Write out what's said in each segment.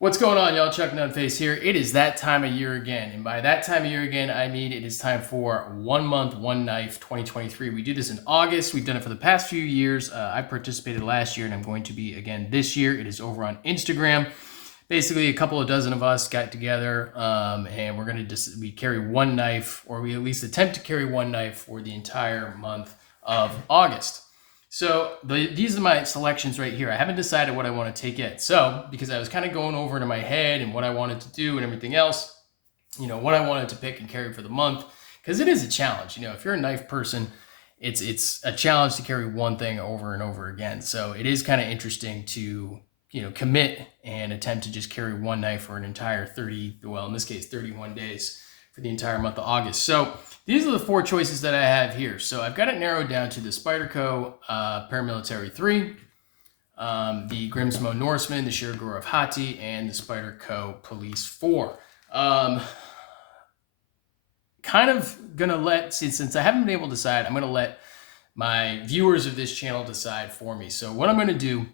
What's going on, y'all? Chuck Nunface here. It is that time of year again. And by that time of year again, I mean it is time for 1 month, one knife 2023. We do this in August. We've done it for the past few years. I participated last year and I'm going to be again this year. It is over on Instagram. Basically, a couple of dozen of us got together and we're going to we carry one knife, or we at least attempt to carry one knife for the entire month of August. So these are my selections right here. I haven't decided what I want to take yet. So because I was kind of going over it in my head and what I wanted to do and everything else, what I wanted to pick and carry for the month, because it is a challenge. If you're a knife person, it's a challenge to carry one thing over and over again. So it is kind of interesting to commit and attempt to just carry one knife for an entire 30, well, in this case, 31 days for the entire month of August. So these are the four choices that I have here. So I've got it narrowed down to the Spyderco Paramilitary 3, the Grimsmo Norseman, the Shirogorov Hati, and the Spyderco Police 4. Kind of gonna let, since I haven't been able to decide, I'm gonna let my viewers of this channel decide for me. So what I'm gonna do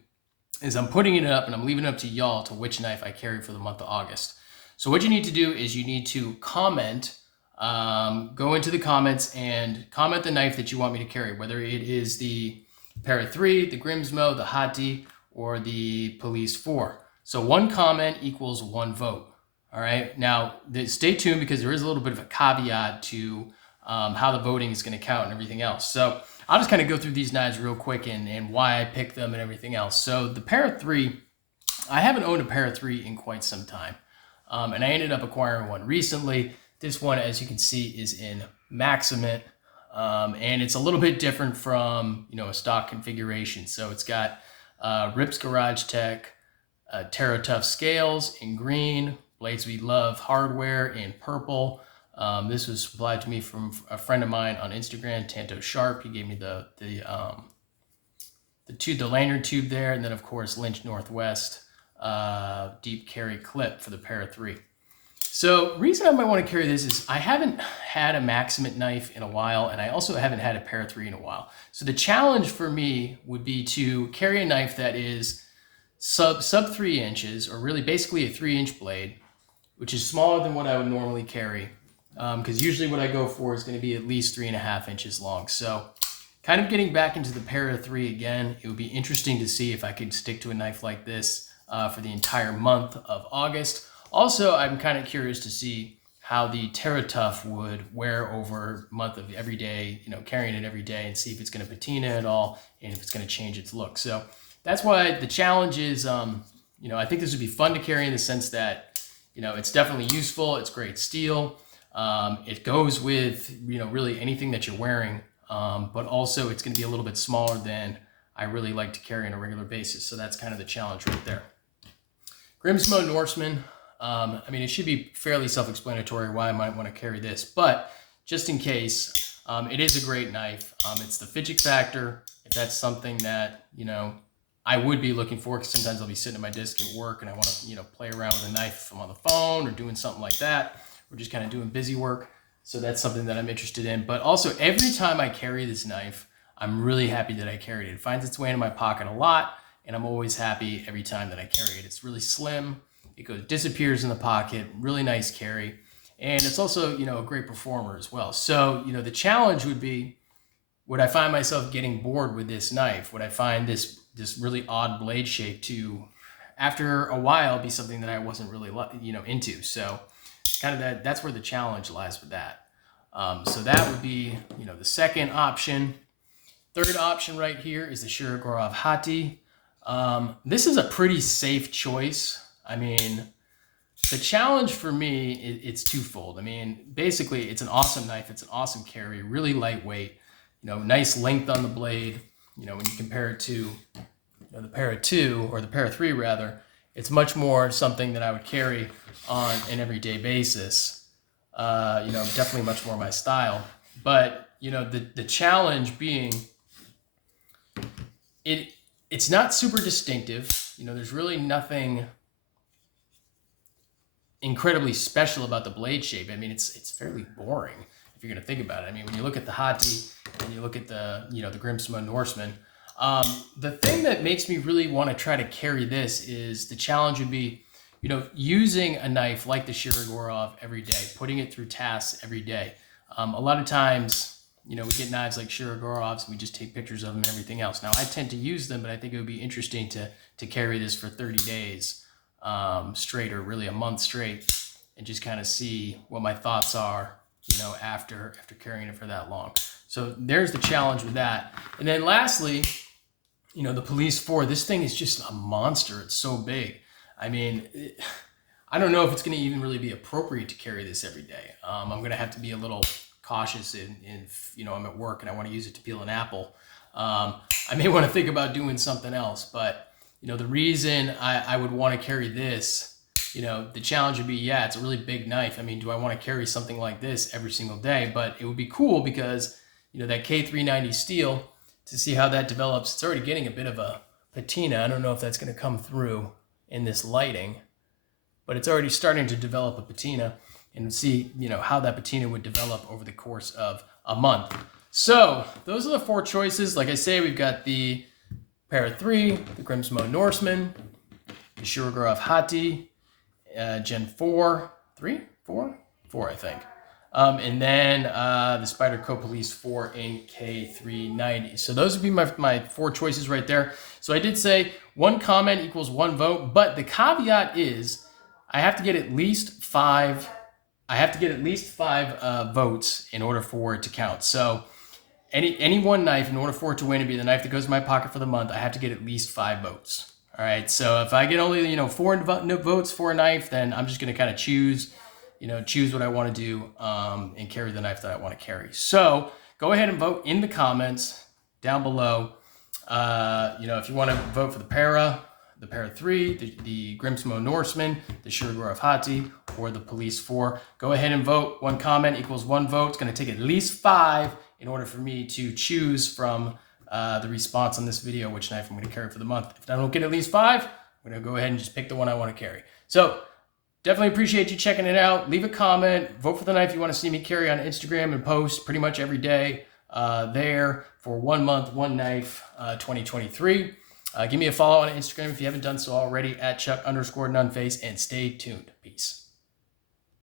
is I'm putting it up and I'm leaving it up to y'all to which knife I carry for the month of August. So what you need to do is you need to comment, go into the comments and comment the knife that you want me to carry, whether it is the Para 3, the Grimsmo, the Hati, or the Police 4. So one comment equals one vote. All right. Now, stay tuned because there is a little bit of a caveat to how the voting is going to count and everything else. So I'll just kind of go through these knives real quick and why I picked them and everything else. So the Para 3, I haven't owned a Para 3 in quite some time. And I ended up acquiring one recently. This one, as you can see, is in Maximint. And it's a little bit different from, a stock configuration. So it's got Rips Garage Tech, TerraTough scales in green, Blades We Love hardware in purple. This was supplied to me from a friend of mine on Instagram, Tanto Sharp. He gave me the lanyard tube there, and then of course Lynch Northwest deep carry clip for the Para 3. So reason I might want to carry this is I haven't had a Maximint knife in a while, and I also haven't had a Para 3 in a while. So the challenge for me would be to carry a knife that is sub 3 inches, or really basically a 3-inch blade, which is smaller than what I would normally carry, because usually what I go for is going to be at least 3.5 inches long. So kind of getting back into the Para 3 again, it would be interesting to see if I could stick to a knife like this for the entire month of August. Also, I'm kind of curious to see how the TerraTough would wear over a month of every day, carrying it every day, and see if it's going to patina at all and if it's going to change its look. So that's why the challenge is, I think this would be fun to carry in the sense that, it's definitely useful. It's great steel. It goes with, really anything that you're wearing, but also it's going to be a little bit smaller than I really like to carry on a regular basis. So that's kind of the challenge right there. Grimsmo Norseman. It should be fairly self-explanatory why I might want to carry this, but just in case, it is a great knife. It's the fidget factor. If that's something that, I would be looking for, because sometimes I'll be sitting at my desk at work and I want to, play around with a knife if I'm on the phone or doing something like that. We're just kind of doing busy work. So that's something that I'm interested in. But also every time I carry this knife, I'm really happy that I carried it. It finds its way into my pocket a lot, and I'm always happy every time that I carry it. It's really slim. It disappears in the pocket, really nice carry. And it's also, a great performer as well. So, the challenge would be, would I find myself getting bored with this knife? Would I find this really odd blade shape to, after a while, be something that I wasn't really, into? So kind of that's where the challenge lies with that. So that would be, the second option. Third option right here is the Shirogorov Hati. This is a pretty safe choice. The challenge for me, it's twofold. Basically, it's an awesome knife. It's an awesome carry, really lightweight, nice length on the blade. When you compare it to the Para 2, or the Para 3 rather, it's much more something that I would carry on an everyday basis. Definitely much more my style. But, the challenge being, it's not super distinctive. There's really nothing incredibly special about the blade shape. It's fairly boring if you're going to think about it. When you look at the Hati and you look at the, the Grimsmo Norseman, the thing that makes me really want to try to carry this is the challenge would be, using a knife like the Shirogorov every day, putting it through tasks every day. A lot of times, we get knives like Shirogorovs and we just take pictures of them and everything else. Now, I tend to use them, but I think it would be interesting to carry this for 30 days straight, or really a month straight, and just kind of see what my thoughts are, after carrying it for that long. So there's the challenge with that. And then lastly, the Police 4, this thing is just a monster. It's so big. I mean, I don't know if it's going to even really be appropriate to carry this every day. I'm going to have to be a little cautious in I'm at work and I want to use it to peel an apple. I may want to think about doing something else, but the reason I would want to carry this, the challenge would be, it's a really big knife. I mean, do I want to carry something like this every single day? But it would be cool because, that K390 steel, to see how that develops. It's already getting a bit of a patina. I don't know if that's going to come through in this lighting, but it's already starting to develop a patina, and see, how that patina would develop over the course of a month. So those are the 4 choices. Like I say, we've got the Para 3, the Grimsmo Norseman, the Shirogorov Hati, Gen 4, 3, 4, 4, I think. And then the Spyderco Police 4 in K390. So those would be my 4 choices right there. So I did say 1 comment equals 1 vote, but the caveat is I have to get at least 5. I have to get at least 5 votes in order for it to count. So any one knife, in order for it to win and be the knife that goes in my pocket for the month, I have to get at least 5 votes. All right. So if I get only 4 votes for a knife, then I'm just going to kind of choose what I want to do and carry the knife that I want to carry. So go ahead and vote in the comments down below. If you want to vote for the Para 3, the Grimsmo Norseman, the Shirogorov Hati, or the Police 4, go ahead and vote. 1 comment equals 1 vote. It's going to take at least 5 in order for me to choose from the response on this video which knife I'm going to carry for the month. If I don't get at least 5, I'm going to go ahead and just pick the one I want to carry. So definitely appreciate you checking it out. Leave a comment. Vote for the knife you want to see me carry on Instagram and post pretty much every day there for 1 month, 1 knife 2023. Give me a follow on Instagram if you haven't done so already, at Chuck_Nunface, and stay tuned. Peace.